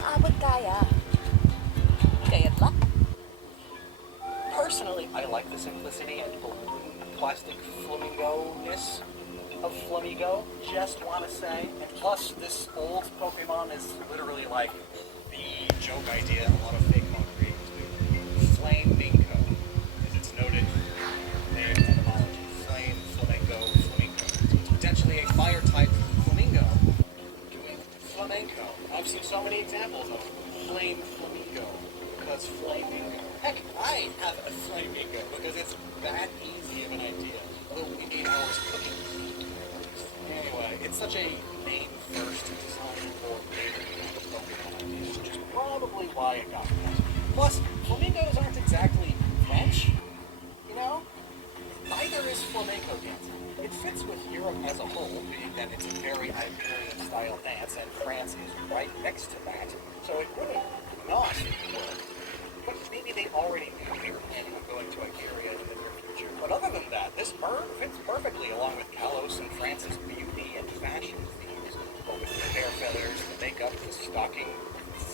Abot kaya. Kaya't la. Personally, I like the simplicity and balloon plastic flamingo-ness of Flamigo, just want to say. And plus, this old Pokemon is literally like the joke idea a lot of fake Pokemon creators do. Flamingo, as its noted name etymology. Flame, flamingo, flamingo. So it's potentially a fire-type flamingo doing flamenco. I've seen so many examples of flame flamingo because flamingo. Heck, I have a flamingo because it's that easy of an idea. Although we need hours cooking. Anyway, it's such a name-first design for Pokemon ideas, which is probably why it got that. Plus, flamingos aren't exactly French, you know? Neither is flamenco dancing. It fits with Europe as a whole, being that it's a very Iberian-style dance, and France is right next to that, so it wouldn't not work. But maybe they already knew they were planning on going to Iberia in the near future. But other than that, this bird fits perfectly along with Kalos and France's beauty and fashion themes. But with the hair feathers, the makeup, the stocking,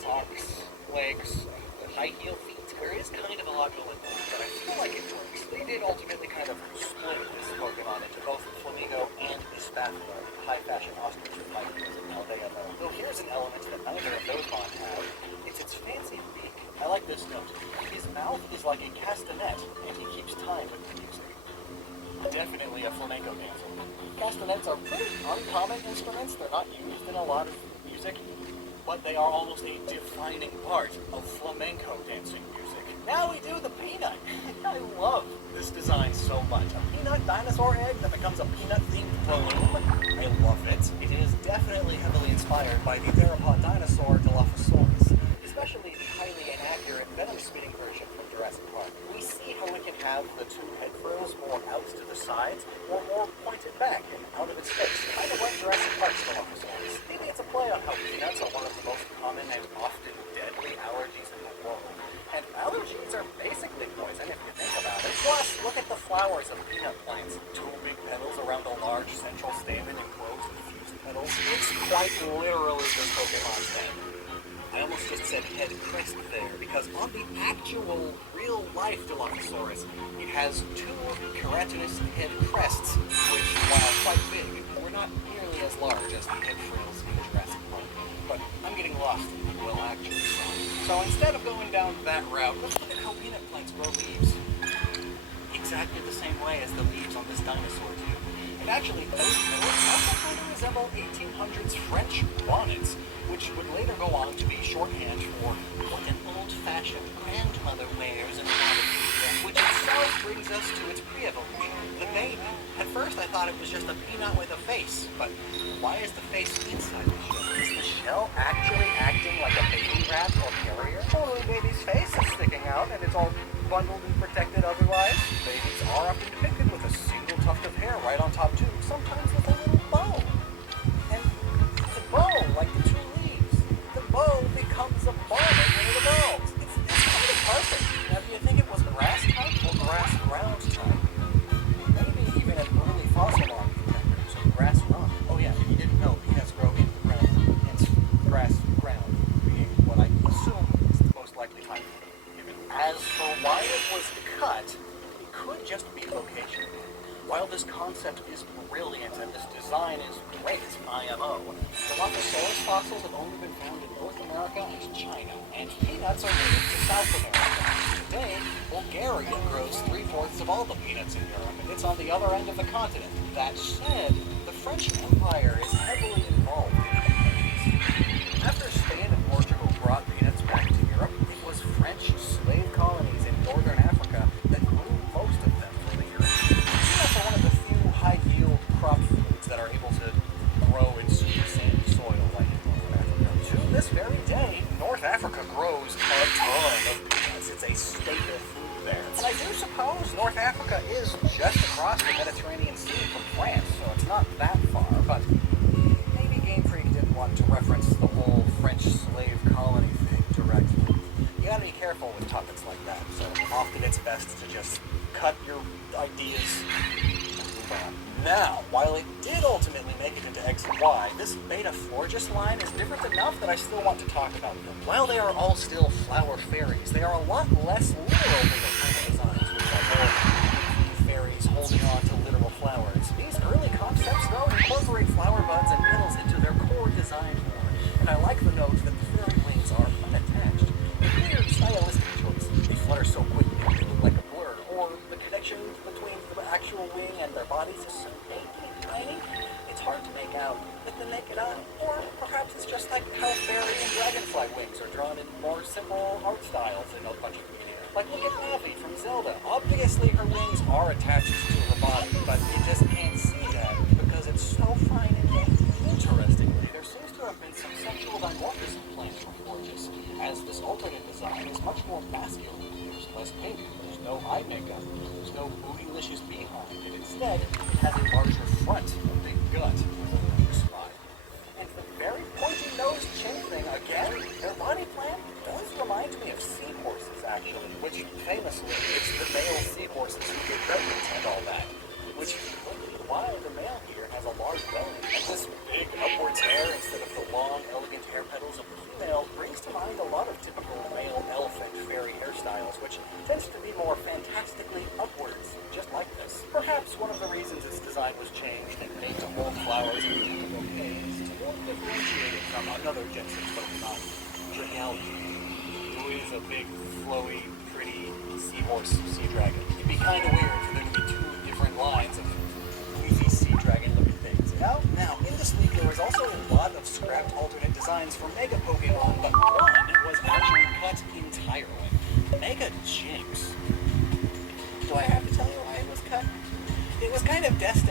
socks, legs, the high heel feet, there is kind of a lot going on, but I feel like it works. They did ultimately kind of split this Pokemon into both Flamingo and Espathula, high fashion ostrich with light ears and Aldea though. Though here's an element that neither of those bonds have. It's its fancy beak. I like this note. His mouth is like a castanet, and he keeps time with the music. Definitely a flamenco dancer. Castanets are pretty uncommon instruments. They're not used in a lot of music, but they are almost a defining part of flamenco dancing music. Now we do the peanut. I love this design so much. A peanut dinosaur egg that becomes a peanut-themed balloon. I love it. It is definitely heavily inspired by the theropod dinosaur Dilophosaurus, especially the highly inaccurate venom-spitting version from Jurassic Park. We see how it can have the two head frills more out to the sides, or more pointed back and out of its face, kind of like Jurassic Park's Dilophosaurus. Maybe it's a play on how peanuts are one of the most common and often deadly allergies in the world. And allergies are basically poison if you think about it. Plus, look at the flowers of peanut plants. Two big petals around a large central stamen enclosed with fused petals. It's quite literally this Pokemon's head. I almost just said head crest there, because on the actual, real-life Dilophosaurus, it has two keratinous head crests, which, while quite big, were not nearly as large as the head frills in Jurassic Park. But I'm getting lost in the well, actually. So instead of going down that route, let's look at how peanut plants grow leaves. Exactly the same way as the leaves on this dinosaur do. And actually, those petals also kind of resemble 1800s French bonnets, which would later go on to be shorthand for what an old-fashioned grandmother wears in a lot of media, which itself brings us to its pre-evolution, the baby. At first I thought it was just a peanut with a face, but why is the face inside the shell? Is the shell actually acting like a baby rat or carrier? Totally baby's face is sticking out and it's all bundled and protected otherwise. Babies are often depicted with a single tuft of hair right on top too, sometimes with a little bow. And it's a bow, like the two leaves. The bow becomes a bonnet when it evolves. It's kind of perfect. Now, do you think it was grass type or grass ground type? Maybe even an early fossil log contender, so grass rock. Oh yeah, if you didn't know, peanuts grow in the ground, hence grass ground being what I assume is the most likely type. As for why it was cut, it could just be location. While this concept is brilliant and this design is great, IMO, Dilophosaurus fossils have only been found in North America and China, and peanuts are native to South America. Today, Bulgaria grows 3/4 of all the peanuts in Europe, and it's on the other end of the continent. That said, the French Empire is heavily involved in peanuts. After Spain and Portugal brought peanuts back to Europe, it was French slave colonies in northern Africa that grew most of them for the Europeans. Peanuts are one of the few high-yield crop foods that are able to grow in super sandy soil like in North Africa. To this very day, North Africa grows a ton of peanuts. It's a staple food there. And I do suppose North Africa is just across the Mediterranean Sea from France, so it's not that far, but maybe Game Freak didn't want to reference the whole French slave colony thing directly. You gotta be careful with topics like that, so often it's best to just cut your ideas and move on. Now, while it did ultimately make it into X and Y, this Beta Florges line is different enough that I still want to talk about them. While they are all still flower fairies, they are a lot less literal than the final designs, which are more fairies holding on to literal flowers. These early concepts, though, incorporate flower buds and petals into their core design form, and I like the note that the fairy wings are unattached. A weird stylistic choice. They flutter so quickly they look like a blur, or the connection between the actual wing and their bodies is so big and tiny, it's hard to make out with the naked eye. Or perhaps it's just like how fairy and dragonfly wings are drawn in more simple art styles in a bunch of media. Like look at Navi from Zelda. Obviously her wings are attached to her body, but you just can't see that because it's so fine and dainty. Interestingly, there seems to have been some sexual dimorphism planned for Florges, as this alternate design is much more masculine. There's less pink, there's no eye makeup, there's no bootylicious behind, and instead it has a larger front, a big gut, with a big spine. And the very pointy-nosed chin thing again, their body plan does remind me of seahorses, actually, which famously it's the male seahorses who get pregnant and all that. Which is why the male here has a large belly. And this big upwards hair instead of the long, elegant hair petals of the female brings to mind a lot of typical male elephant fairy hairstyles, which tends to be more fantastically upwards, just like this. Perhaps one of the reasons its design was changed and made to hold flowers and beautiful bouquets is to more differentiate it from another Jensen's Pokemon, Dragalge, who is a big, flowy, pretty seahorse sea dragon. It'd be kind of weird for there to be two different lines of leafy sea dragon looking things, you know? Now, in this league, there was also a lot of scrapped alternate designs for Mega Pokemon, but one was actually cut entirely. Mega Jinx. Do I have to tell you why it was cut? It was kind of destined